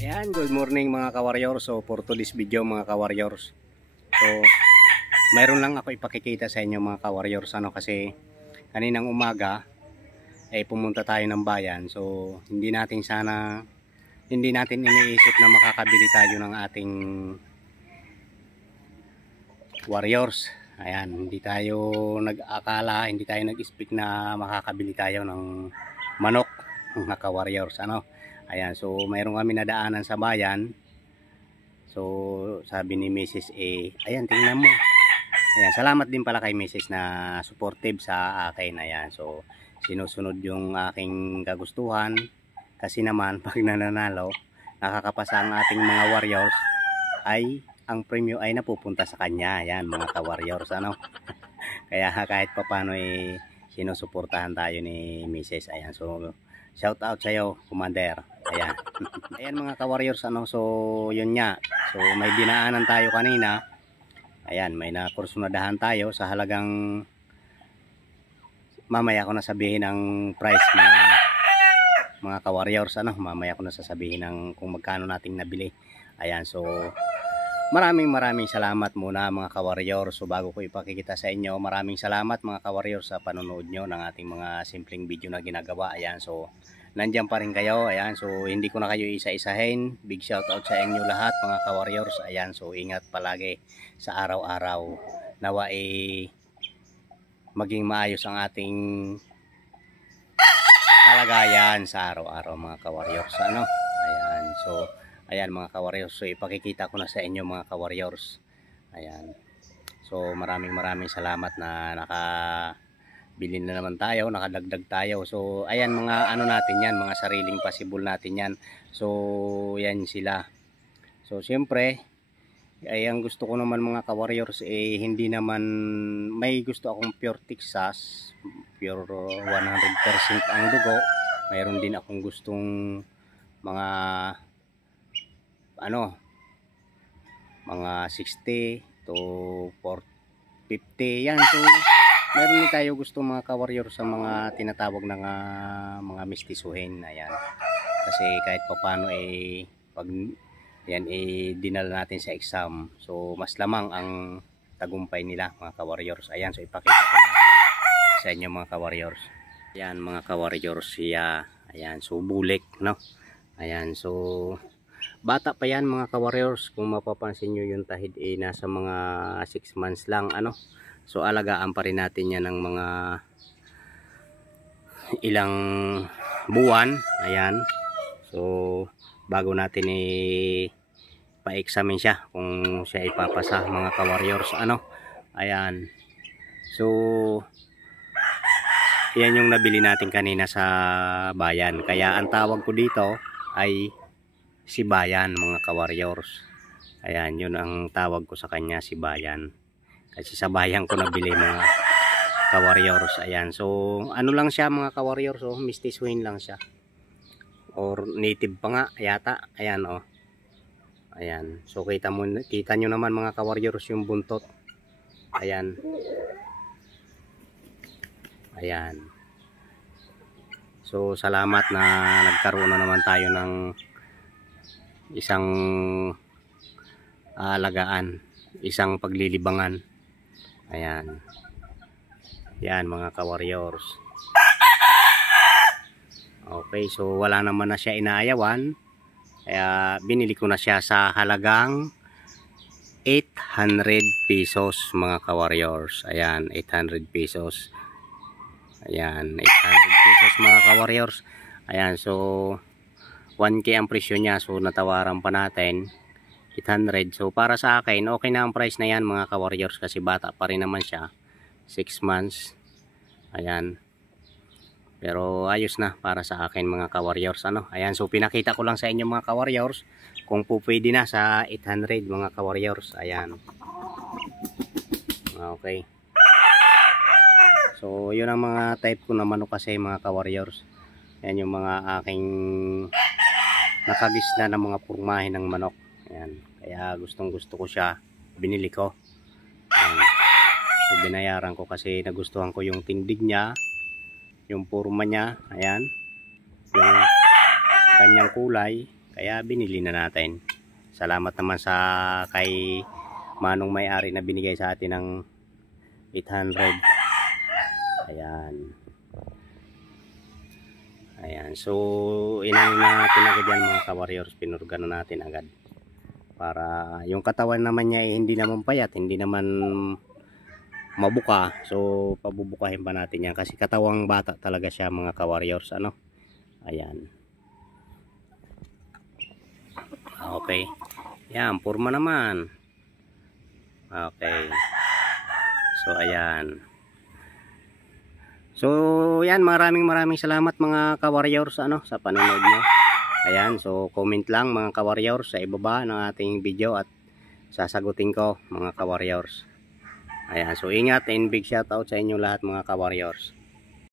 Ayan, good morning mga ka-warriors. So for today's video mga ka-warriors, so mayroon lang ako ipakikita sa inyo mga ka-warriors, kasi kaninang umaga ay pumunta tayo ng bayan. So hindi natin iniisip na makakabili tayo ng ating warriors. Ayan, hindi tayo nag-expect na makakabili tayo ng manok mga ka-warriors. Ayan, so mayroon kami nadaanan sa bayan. So sabi ni Mrs. ayan, tingnan mo. Ayan, salamat din pala kay Mrs. na supportive sa akin. Ayan, so sinusunod yung aking kagustuhan. Kasi naman pag nananalo, nakakapasa ang ating mga warriors, ay ang premyo ay napupunta sa kanya. Ayan mga ka-warriors, Kaya kahit papano sinusuportahan tayo ni Mrs. Ayan, so shout out sa iyo, Commander. Ayan. Ayan mga ka-warriors, so yun nga. So may dinaanan tayo kanina. Ayan, may nakursunadahan tayo sa halagang, mamaya ko na sabihin ang price mga ka-warriors, mamaya ko na sasabihin kung magkano nating nabili. Ayan, so maraming salamat muna mga ka-warriors. So bago ko ipakikita sa inyo, maraming salamat mga ka-warriors sa panonood nyo ng ating mga simpleng video na ginagawa. Ayan, so nandiyan pa rin kayo. Ayan, so hindi ko na kayo isa-isahin. Big shout out sa inyo lahat mga ka-warriors. Ayan, so ingat palagi sa araw-araw. Nawa maging maayos ang ating kalagayan sa araw-araw mga ka-warriors. Ayan, so ayan mga ka-warriors, so ipakikita ko na sa inyo mga ka-warriors. Ayan, so maraming salamat na nakabili na naman tayo, nakadagdag tayo. So ayan, mga natin yan, mga sariling possible natin yan. So yan sila. So siyempre ay ang gusto ko naman mga ka-warriors, hindi naman, may gusto akong pure Texas, pure 100% ang dugo. Mayroon din akong gustong mga mga 60 to 450 yan. So meron din tayo gusto mga ka-warrior sa mga tinatawag na mga mistisuhin. Ayan, kasi kahit papano pag yan dinala natin sa exam, so mas lamang ang tagumpay nila mga ka-warriors. Ayan, so ipakita ko na sa inyo mga ka-warriors. Ayan mga ka-warriors, ayan, so bulik, ayan, so bata pa yan mga ka-warriors. Kung mapapansin nyo yung tahid nasa mga 6 months lang. So alagaan pa rin natin yan ng mga ilang buwan. Ayan, so bago natin pa-examine siya kung siya ipapasa mga ka-warriors. Ayan, so yan yung nabili natin kanina sa bayan. Kaya ang tawag ko dito ay si Bayan mga ka-warriors. Ayan, yun ang tawag ko sa kanya, si Bayan. Kasi sa bayan ko nabili mga ka-warriors. Ayan, so lang siya mga ka-warriors, mistisuhin lang siya. Or native pa nga yata. Ayan, ayan, so kita nyo naman mga ka-warriors yung buntot. Ayan. Ayan. So salamat na nagkaroon na naman tayo ng isang alagaan, isang paglilibangan. Ayan. Yan mga ka-warriors. Okay, so wala naman na siya inaayawan. Kaya binili ko na siya sa halagang 800 pesos mga ka-warriors. Ayan, 800 pesos. Ayan, 800 pesos mga ka-warriors. Ayan, so 1K ang presyo niya, so natawaran pa natin 800. So para sa akin okay na ang price na yan mga ka-warriors, kasi bata pa rin naman siya, 6 months. Ayan, pero ayos na para sa akin mga ka-warriors. Ayan, so pinakita ko lang sa inyo mga ka-warriors kung pwede na sa 800 mga ka-warriors. Ayan, okay, so yun ang mga type ko na manok kasi mga ka-warriors. Ayan yung mga aking nakagisna ng mga purmahin ng manok. Ayan, kaya gustong gusto ko siya, binili ko. Ayan, so binayaran ko kasi nagustuhan ko yung tindig niya, yung porma niya, ayan, yung kanyang kulay, kaya binili na natin. Salamat naman sa kay Manong May-ari na binigay sa atin ng 800. Ayan. Ayan. So, inanin na natin agad yan mga ka-warriors. Pinurga na natin agad. Para yung katawan naman niya hindi naman payat, hindi naman mabuka. So, pabubukahin pa natin yan. Kasi katawang bata talaga siya mga ka-warriors. Ano? Ayan. Okay. Yan. Purma naman. Okay. So, ayan. So, yan, maraming salamat mga ka-warriors sa panonood nyo. Ayan, so comment lang mga ka-warriors sa ibaba ng ating video at sasagutin ko mga ka-warriors. Ayan, so ingat and big shout out sa inyo lahat mga ka-warriors.